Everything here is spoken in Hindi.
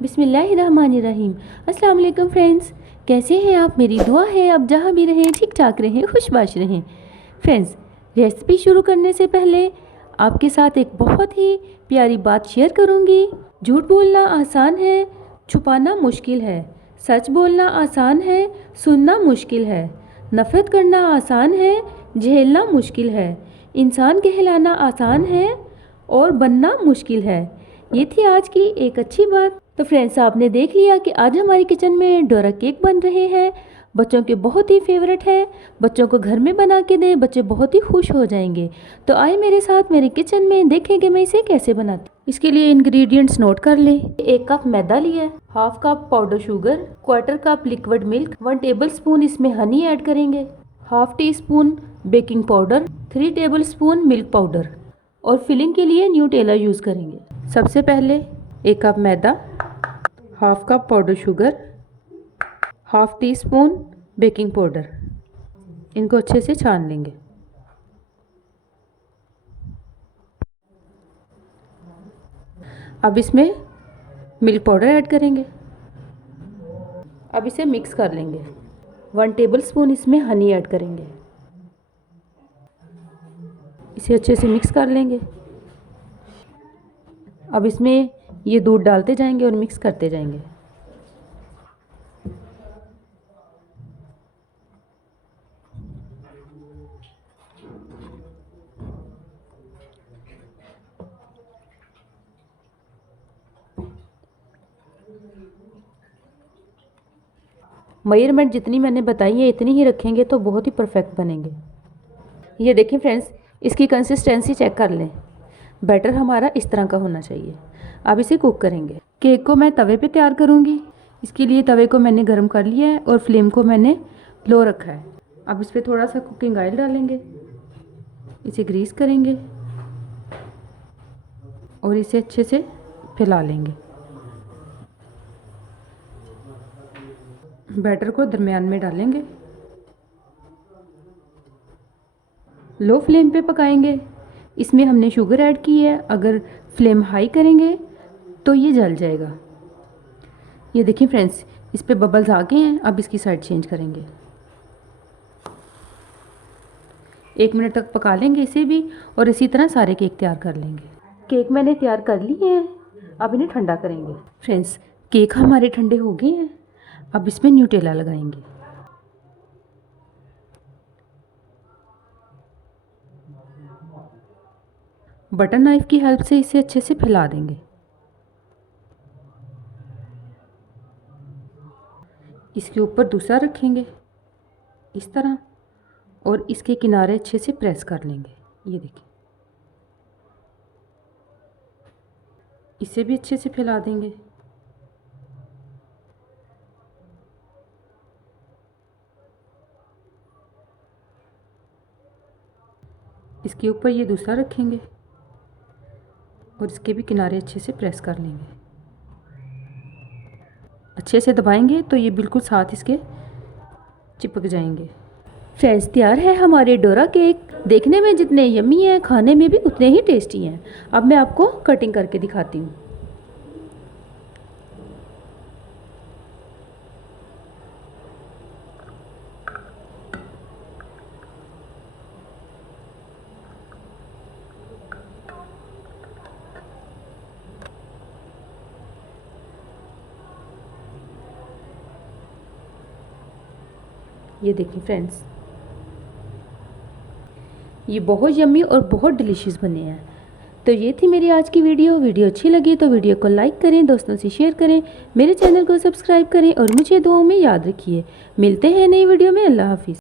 बिस्मिल्लाहिर्रहमानिर्रहीम। अस्सलाम वालेकुम फ्रेंड्स, कैसे हैं आप? मेरी दुआ है आप जहाँ भी रहें ठीक ठाक रहें, खुशबाश रहें। फ्रेंड्स, रेसिपी शुरू करने से पहले आपके साथ एक बहुत ही प्यारी बात शेयर करूँगी। झूठ बोलना आसान है, छुपाना मुश्किल है। सच बोलना आसान है, सुनना मुश्किल है। नफ़रत करना आसान है, झेलना मुश्किल है। इंसान कहलाना आसान है और बनना मुश्किल है। ये थी आज की एक अच्छी बात। तो फ्रेंड्स, आपने देख लिया कि आज हमारी किचन में डोरा केक बन रहे हैं। बच्चों के बहुत ही फेवरेट है। बच्चों को घर में बना के दें, बच्चे बहुत ही खुश हो जाएंगे। तो आए मेरे साथ मेरे किचन में, देखेंगे मैं इसे कैसे बनाती। इसके लिए इंग्रेडिएंट्स नोट कर लें। 1 कप मैदा लिया है, 1/2 cup powder sugar, 1/4 cup liquid milk, 1 table spoon इसमें हनी ऐड करेंगे, 1/2 T-spoon baking powder, 3 table spoon milk powder और फिलिंग के लिए न्यूटेला यूज़ करेंगे। सबसे पहले 1 कप मैदा, 1/2 cup powder sugar, 1/2 T-spoon baking powder, इनको अच्छे से छान लेंगे। अब इसमें मिल्क पाउडर ऐड करेंगे। अब इसे मिक्स कर लेंगे। 1 टेबल स्पून इसमें हनी ऐड करेंगे। इसे अच्छे से मिक्स कर लेंगे। अब इसमें ये दूध डालते जाएंगे और मिक्स करते जाएंगे। मेजरमेंट जितनी मैंने बताई है इतनी ही रखेंगे तो बहुत ही परफेक्ट बनेंगे। ये देखिए फ्रेंड्स, इसकी कंसिस्टेंसी चेक कर लें। बैटर हमारा इस तरह का होना चाहिए। अब इसे कुक करेंगे। केक को मैं तवे पे तैयार करूँगी। इसके लिए तवे को मैंने गर्म कर लिया है और फ्लेम को मैंने लो रखा है। अब इस पर थोड़ा सा कुकिंग ऑयल डालेंगे, इसे ग्रीस करेंगे और इसे अच्छे से फैला लेंगे। बैटर को दरमियान में डालेंगे, लो फ्लेम पे पकाएंगे। इसमें हमने शुगर ऐड की है, अगर फ्लेम हाई करेंगे तो ये जल जाएगा। ये देखिए फ्रेंड्स, इस पे बबल्स आ गए हैं। अब इसकी साइड चेंज करेंगे। 1 मिनट तक पका लेंगे इसे भी और इसी तरह सारे केक तैयार कर लेंगे। केक मैंने तैयार कर लिए हैं, अब इन्हें ठंडा करेंगे। फ्रेंड्स, केक हमारे ठंडे हो गए हैं। अब इसमें न्यूटेला लगाएंगे। बटर नाइफ की हेल्प से इसे अच्छे से फैला देंगे। इसके ऊपर दूसरा रखेंगे इस तरह और इसके किनारे अच्छे से प्रेस कर लेंगे। ये देखिए, इसे भी अच्छे से फैला देंगे। इसके ऊपर ये दूसरा रखेंगे और इसके भी किनारे अच्छे से प्रेस कर लेंगे। अच्छे से दबाएंगे तो ये बिल्कुल साथ इसके चिपक जाएंगे। फ्रेंड्स, तैयार है हमारे डोरा केक। देखने में जितने यम्मी हैं, खाने में भी उतने ही टेस्टी हैं। अब मैं आपको कटिंग करके दिखाती हूँ। ये देखिए फ्रेंड्स, ये बहुत यम्मी और बहुत डिलीशियस बने हैं। तो ये थी मेरी आज की वीडियो अच्छी लगी तो वीडियो को लाइक करें, दोस्तों से शेयर करें, मेरे चैनल को सब्सक्राइब करें और मुझे दुआओं में याद रखिए। मिलते हैं नई वीडियो में। अल्लाह हाफिज़।